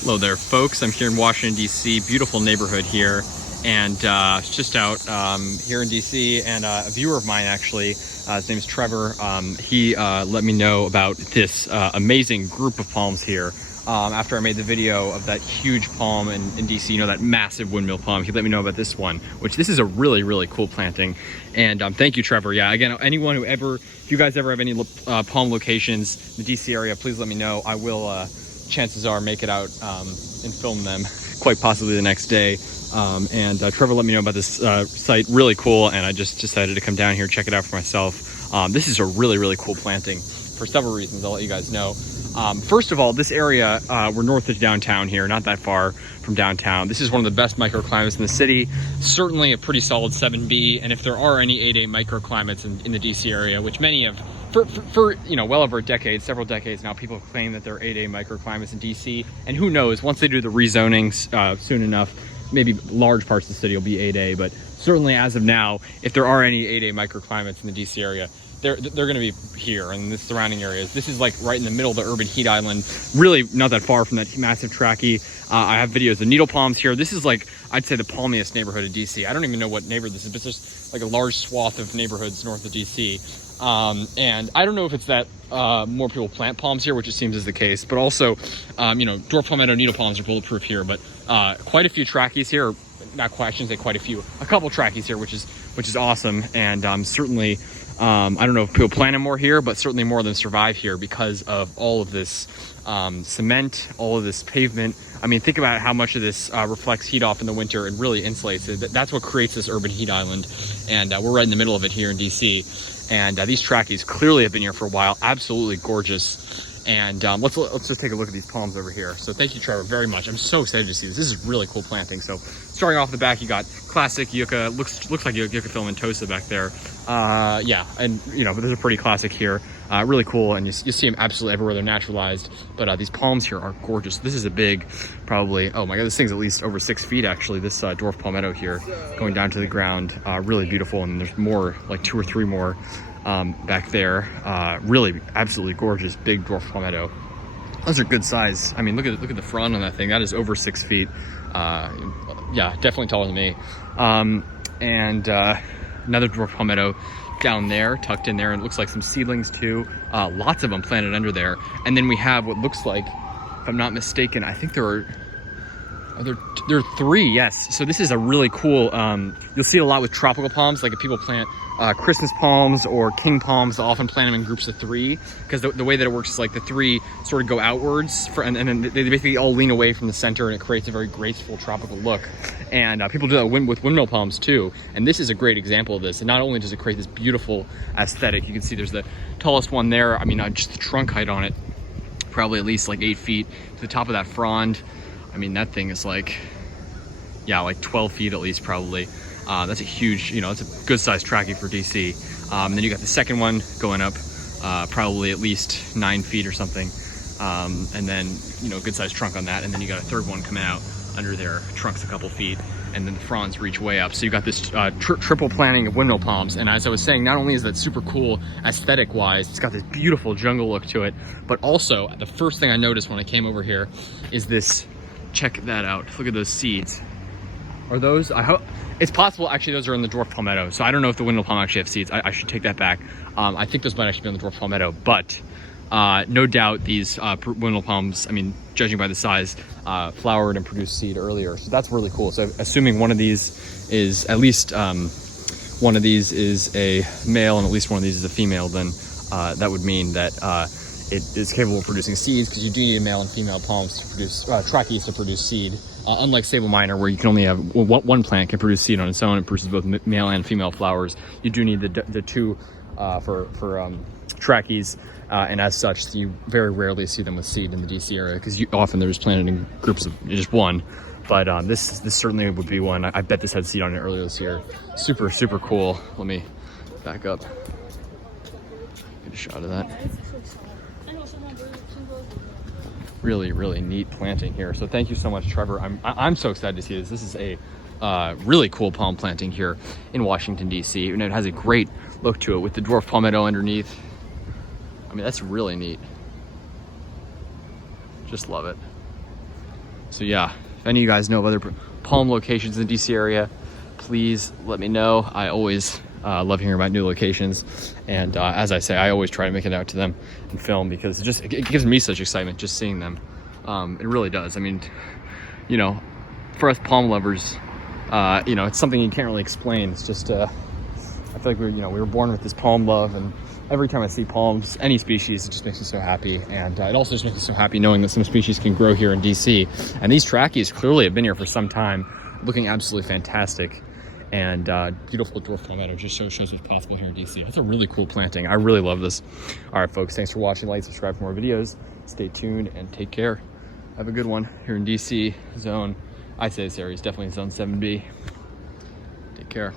Hello there, folks. I'm here in Washington, D.C. Beautiful neighborhood here. And just out here in D.C. and a viewer of mine, actually, his name is Trevor. He let me know about this amazing group of palms here. After I made the video of that huge palm in D.C., you know, that massive windmill palm, he let me know about this one, which this is a really, really cool planting. And thank you, Trevor. Yeah, again, anyone who ever, if you guys ever have any palm locations in the D.C. area, please let me know. I will, chances are, make it out and film them quite possibly the next day. Trevor let me know about this site, really cool, and I just decided to come down here, check it out for myself. This is a really, really cool planting for several reasons. I'll let you guys know. First of all, this area, we're north of downtown here, not that far from downtown. This is one of the best microclimates in the city, certainly a pretty solid 7B, and if there are any 8A microclimates in the DC area, which many have, for you know, well over a decade, several decades now, people claim that there are 8A microclimates in DC, and who knows, once they do the rezonings soon enough, maybe large parts of the city will be 8A, but certainly as of now, if there are any 8A microclimates in the DC area, they're going to be here and the surrounding areas. This is like right in the middle of the urban heat island, really not that far from that massive Trachy. I have videos of needle palms here. This is like, I'd say, the palmiest neighborhood of DC. I don't even know what neighborhood this is, but it's just like a large swath of neighborhoods north of DC. And I don't know if it's that more people plant palms here, which it seems is the case, but also, you know, dwarf palmetto needle palms are bulletproof here, but quite a few Trachys here, not quite, I shouldn't say quite a few, a couple Trachys here, which is awesome. And certainly, I don't know if people plant them more here, but certainly more of them survive here because of all of this cement, all of this pavement. I mean, think about how much of this reflects heat off in the winter and really insulates it. That's what creates this urban heat island. And we're right in the middle of it here in DC. And these Trachys clearly have been here for a while. Absolutely gorgeous. And let's just take a look at these palms over here. So thank you, Trevor, very much. I'm so excited to see this. This is really cool planting. So starting off the back, you got classic yucca. Looks like yucca filamentosa back there. Yeah, and you know, but those are pretty classic here. Really cool, and you see them absolutely everywhere. They're naturalized. But these palms here are gorgeous. This is a big, probably, oh my God, this thing's at least over 6 feet actually. This dwarf palmetto here going down to the ground. Really beautiful, and there's more, like 2 or 3 more back there. Really absolutely gorgeous big dwarf palmetto. Those are good size. I mean, look at the front on that thing. That is over 6 feet. Yeah, definitely taller than me. Another dwarf palmetto down there, tucked in there, and it looks like some seedlings too. Lots of them planted under there. And then we have what looks like, if I'm not mistaken, I think there are 3, yes. So this is a really cool, you'll see it a lot with tropical palms, like if people plant Christmas palms or king palms, they'll often plant them in groups of 3, because the way that it works is like the 3 sort of go outwards, and then they basically all lean away from the center, and it creates a very graceful tropical look. And people do that with windmill palms too, and this is a great example of this. And not only does it create this beautiful aesthetic, you can see there's the tallest one there. I mean, just the trunk height on it, probably at least like 8 feet to the top of that frond. I mean, that thing is like, yeah, like 12 feet at least, probably. That's a huge, you know, it's a good sized Trachy for DC. Then you got the second one going up, probably at least 9 feet or something. And then, you know, good sized trunk on that. And then you got a third one coming out under there, trunk's a couple feet, and then the fronds reach way up. So you got this triple planting of windmill palms. And as I was saying, not only is that super cool aesthetic wise, it's got this beautiful jungle look to it, but also the first thing I noticed when I came over here is this. Check that out. Look at those seeds. Are those, I hope, it's possible actually those are in the dwarf palmetto. So I don't know if the windmill palm actually have seeds. I should take that back. I think those might actually be on the dwarf palmetto, but no doubt these windmill palms, I mean, judging by the size, flowered and produced seed earlier. So that's really cool. So assuming one of these is at least, one of these is a male and at least one of these is a female, then that would mean that it is capable of producing seeds, because you do need a male and female palms to produce, Trachys to produce seed. Unlike Sabal minor, where you can only have one plant can produce seed on its own, it produces both male and female flowers. You do need the 2 for Trachys, and as such, you very rarely see them with seed in the DC area, because often they're just planted in groups of just one. But this certainly would be one. I bet this had seed on it earlier this year. Super, super cool. Let me back up. Get a shot of that. Really, really neat planting here. So thank you so much, Trevor. I'm so excited to see this. This is a really cool palm planting here in Washington, D.C. And it has a great look to it with the dwarf palmetto underneath. I mean, that's really neat. Just love it. So yeah, if any of you guys know of other palm locations in the DC area, please let me know. I always love hearing about new locations, and as I say, I always try to make it out to them and film, because it gives me such excitement just seeing them. It really does. I mean, you know, for us palm lovers, you know, it's something you can't really explain. It's just I feel like we were born with this palm love, and every time I see palms, any species, it just makes me so happy. And it also just makes me so happy knowing that some species can grow here in DC. And these Trachys clearly have been here for some time, looking absolutely fantastic. And beautiful dwarf palmetto just shows what's possible here in DC. That's a really cool planting. I really love this. All right, folks, thanks for watching. Like, subscribe for more videos. Stay tuned and take care. Have a good one here in DC zone. I'd say this area is definitely zone 7B. Take care.